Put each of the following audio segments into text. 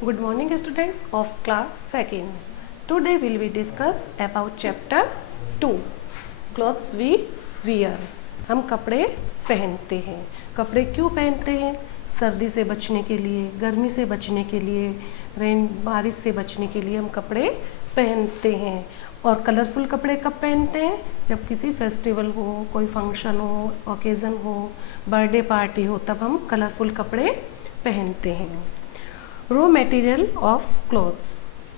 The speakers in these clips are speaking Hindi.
Good morning students of class 2nd. Today will we discuss about chapter 2 clothes we wear. हम कपड़े पहनते हैं. कपड़े क्यों पहनते हैं? सर्दी से बचने के लिए, गर्मी से बचने के लिए, बारिश से बचने के लिए हम कपड़े पहनते हैं. और कलरफुल कपड़े कब पहनते हैं? जब किसी फेस्टिवल हो, कोई फंक्शन हो, ओकेज़न हो, बर्थडे पार्टी हो, तब हम कलरफुल कपड़े पहनते हैं. रॉ मटेरियल ऑफ क्लॉथ्स,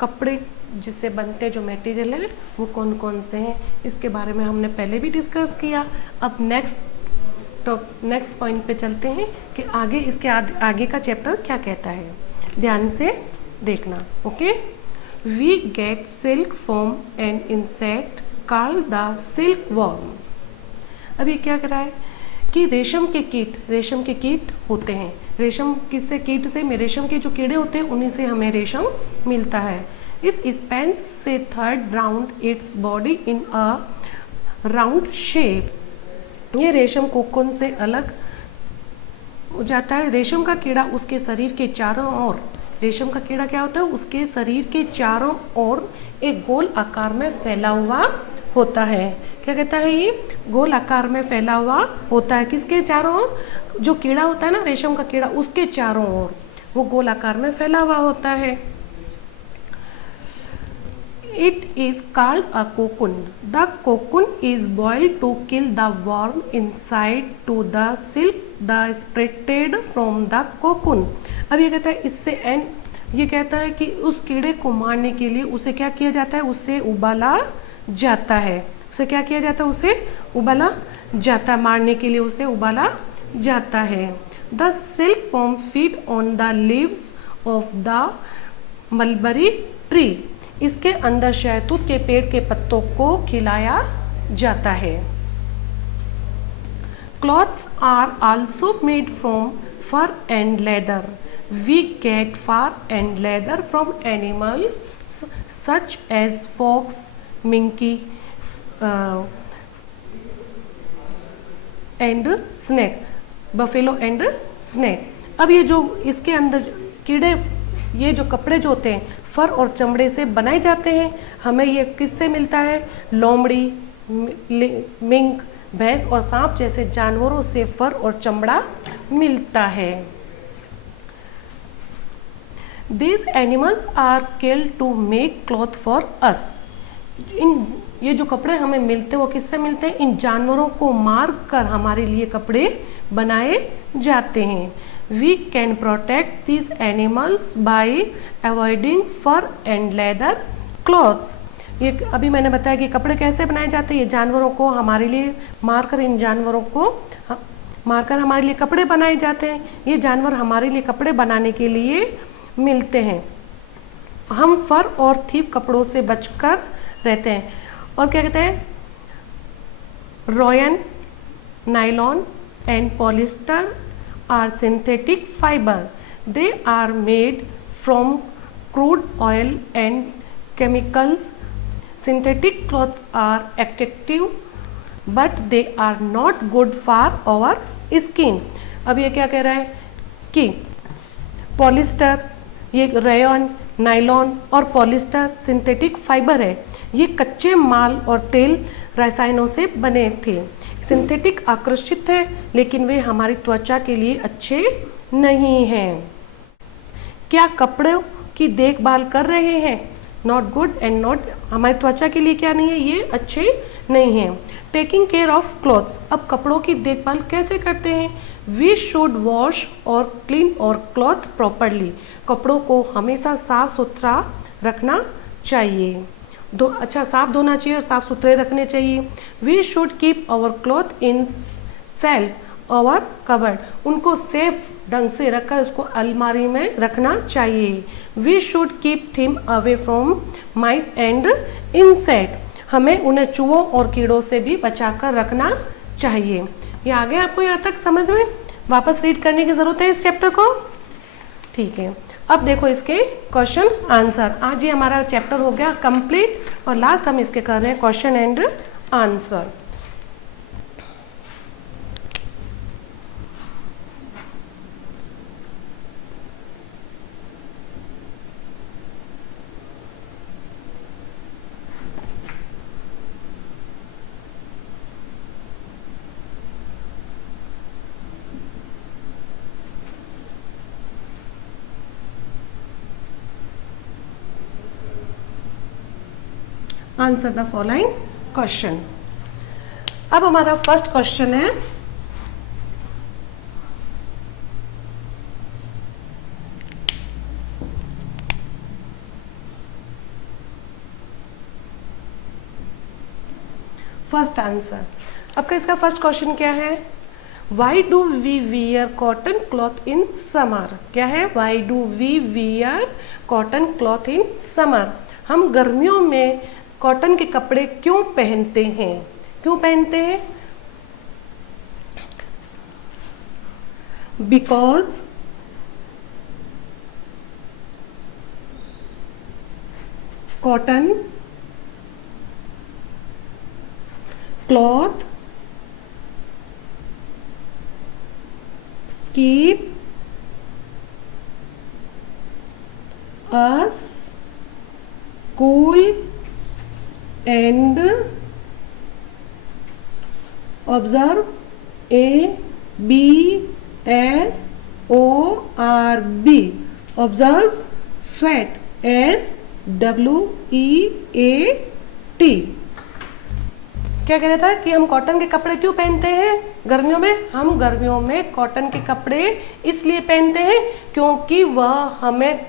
कपड़े जिससे बनते जो मटेरियल है वो कौन कौन से हैं, इसके बारे में हमने पहले भी डिस्कस किया. अब नेक्स्ट पॉइंट पे चलते हैं कि आगे इसके आगे का चैप्टर क्या कहता है. ध्यान से देखना. Okay. We get silk from an insect called the silkworm. अब ये क्या कर रहा है कि रेशम के कीट होते हैं. रेशम किससे? कीट से. रेशम के जो कीड़े होते हैं उन्हीं से हमें रेशम मिलता है. इस स्पेंस से third round its body in a round shape. ये रेशम कोकून से अलग हो जाता है. रेशम का कीड़ा उसके शरीर के चारों ओर, रेशम का कीड़ा क्या होता है? उसके शरीर के चारों ओर एक गोल आकार में फैला हुआ होता है. क्या कहता है? ये गोल आकार में फैला हुआ होता है. किसके चारों ओर? जो कीड़ा होता है ना, रेशम का कीड़ा, उसके चारों ओर वो गोल आकार में फैला हुआ होता है. It is called a cocoon. The cocoon is boiled to kill the worm inside to the silk the separated from the cocoon. अब ये कहता है इससे एंड ये कहता है कि उस कीड़े को मारने के लिए उसे क्या किया जाता है? उसे उबाला जाता है. उसे क्या किया जाता है? उसे उबाला जाता है. मारने के लिए उसे उबाला जाता है. The silk worm feed on the leaves of the mulberry tree. इसके अंदर शहतूत के पेड़ के पत्तों को खिलाया जाता है. Clothes are also made from fur and leather. We get fur and leather from animals such as fox, mink and snake, buffalo and snake. अब ये जो इसके अंदर कीड़े, ये जो कपड़े जो होते हैं फर और चमड़े से बनाए जाते हैं. हमें ये किससे मिलता है? लोमड़ी, मिंक, भैंस और सांप जैसे जानवरों से फर और चमड़ा मिलता है. These animals are killed to make cloth for us. ये जो कपड़े हमें मिलते हैं वो किससे मिलते हैं? इन जानवरों को मार कर हमारे लिए कपड़े बनाए जाते हैं. We can protect these animals by avoiding fur and leather clothes. ये अभी मैंने बताया कि कपड़े कैसे बनाए जाते हैं. ये जानवरों को हमारे लिए मारकर, इन जानवरों को मारकर हमारे लिए कपड़े बनाए जाते हैं. ये जानवर हमारे लिए कपड़े बनाने के लिए मिलते हैं. हम फर और थीफ कपड़ों से बचकर रहते हैं. और क्या कहते हैं? Rayon, nylon and polyester are synthetic fiber. They are made from crude oil and chemicals. Synthetic clothes are attractive but they are not good for our skin. अब ये क्या कह रहा है कि पॉलिस्टर, ये रेयन, नायलॉन और पॉलिस्टर सिंथेटिक फाइबर है. ये कच्चे माल और तेल रसायनों से बने थे. सिंथेटिक आकर्षित है लेकिन वे हमारी त्वचा के लिए अच्छे नहीं हैं. क्या कपड़ों की देखभाल कर रहे हैं? नॉट गुड एंड नॉट, हमारी त्वचा के लिए क्या नहीं है? ये अच्छे नहीं हैं. Taking care of clothes. अब कपड़ों की देखभाल कैसे करते हैं? वी शुड वॉश और क्लीन और क्लॉथ्स प्रॉपरली. कपड़ों को हमेशा साफ सुथरा रखना चाहिए. अच्छा साफ धोना चाहिए और साफ सुथरे रखने चाहिए. We should keep our cloth in shelf our cupboard. उनको सेफ ढंग से रखकर उसको अलमारी में रखना चाहिए. We should keep them away from mice and insect. हमें उन्हें चूहों और कीड़ों से भी बचाकर रखना चाहिए. ये आगे आपको यहाँ तक समझ में वापस रीड करने की ज़रूरत है इस चैप्टर को. ठीक है. अब देखो इसके क्वेश्चन आंसर. आज ये हमारा चैप्टर हो गया कंप्लीट और लास्ट हम इसके कर रहे हैं question and answer. Answer the following question. अब हमारा फर्स्ट क्वेश्चन है, फर्स्ट आंसर। आपका इसका फर्स्ट क्वेश्चन क्या है? Why do we wear cotton cloth in summer? क्या है? Why do we wear cotton cloth in summer? हम गर्मियों में कॉटन के कपड़े क्यों पहनते हैं? क्यों पहनते हैं? Because cotton cloth keep us cool and observe A B S O R B observe sweat S W E A T। क्या कह रहा था कि हम कॉटन के कपड़े क्यों पहनते हैं गर्मियों में? हम गर्मियों में कॉटन के कपड़े इसलिए पहनते हैं क्योंकि वह हमें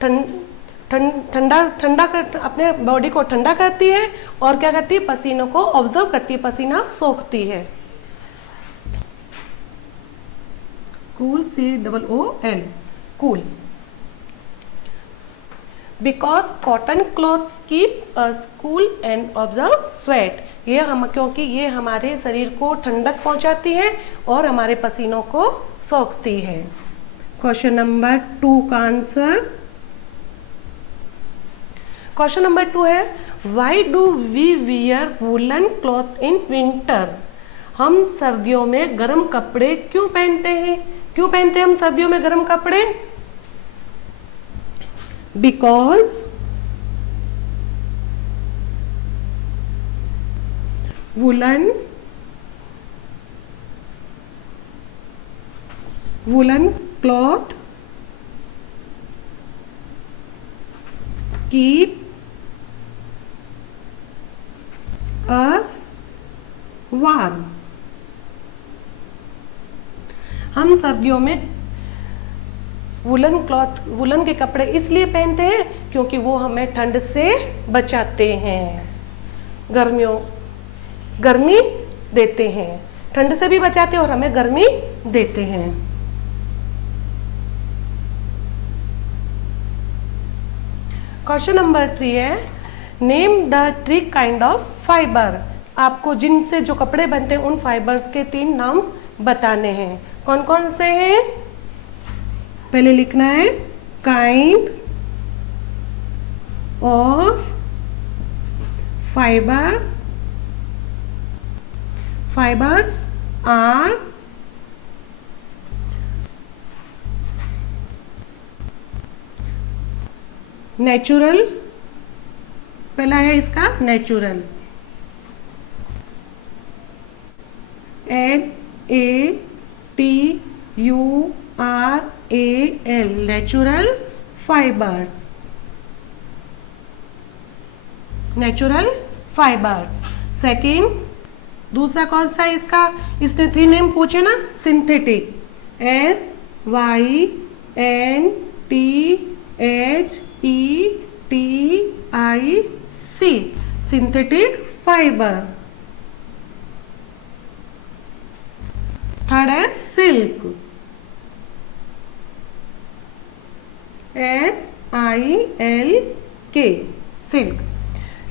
ठंडा कर अपने बॉडी को ठंडा करती है और क्या करती है? पसीनों को ऑब्जर्व करती है, पसीना सोखती है। Cool COOL cool. Because cotton clothes keep us cool and observe sweat. ये हम क्योंकि ये हमारे शरीर को ठंडक पहुंचाती है और हमारे पसीनों को सोखती है। क्वेश्चन नंबर 2 का आंसर। क्वेश्चन नंबर 2 है, why do we wear woollen clothes in winter? हम सर्दियों में गर्म कपड़े क्यों पहनते हैं? क्यों पहनते हैं हम सर्दियों में गर्म कपड़े? Because woolen cloth keep us warm। हम सर्दियों में वुलन के कपड़े इसलिए पहनते हैं क्योंकि वो हमें ठंड से बचाते हैं, गर्मी देते हैं, ठंड से भी बचाते हैं और हमें गर्मी देते हैं। क्वेश्चन नंबर 3 है, name the 3 kind of fibre. आपको जिनसे जो कपड़े बनते हैं उन फाइबर्स के 3 नाम बताने हैं। कौन कौन से हैं? पहले लिखना है kind of fibre. Fibers are natural। पहला है इसका natural, NATURAL natural fibres. Natural fibres. Second, दूसरा कौन सा है इसका? इसने 3 नेम पूछे ना, synthetic, SYNTHETIC synthetic fibre. Third है सिल्क, SILK सिल्क।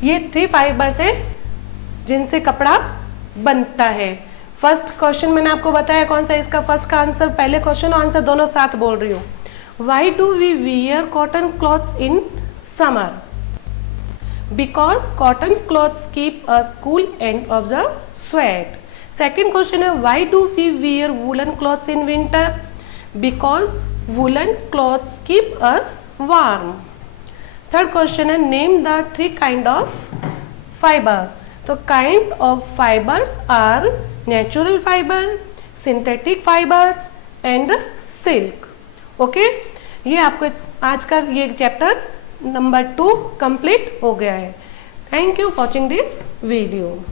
ये 3 फाइबर्स है जिनसे कपड़ा बनता है। फर्स्ट क्वेश्चन मैंने आपको बताया कौन सा इसका फर्स्ट का आंसर, पहले क्वेश्चन आंसर दोनों साथ बोल रही हूँ। Why do we wear cotton clothes in summer? Because cotton clothes keep us cool and observe sweat. Second question है, why do we wear woollen clothes in winter? Because woollen clothes keep us warm. Third question है, name the 3 kind of fibre. तो kind of fibres are natural fibre, synthetic fibres and silk. Okay, ये आपको आज का ये चैप्टर नंबर 2 कंप्लीट हो गया है। Thank you for watching this video.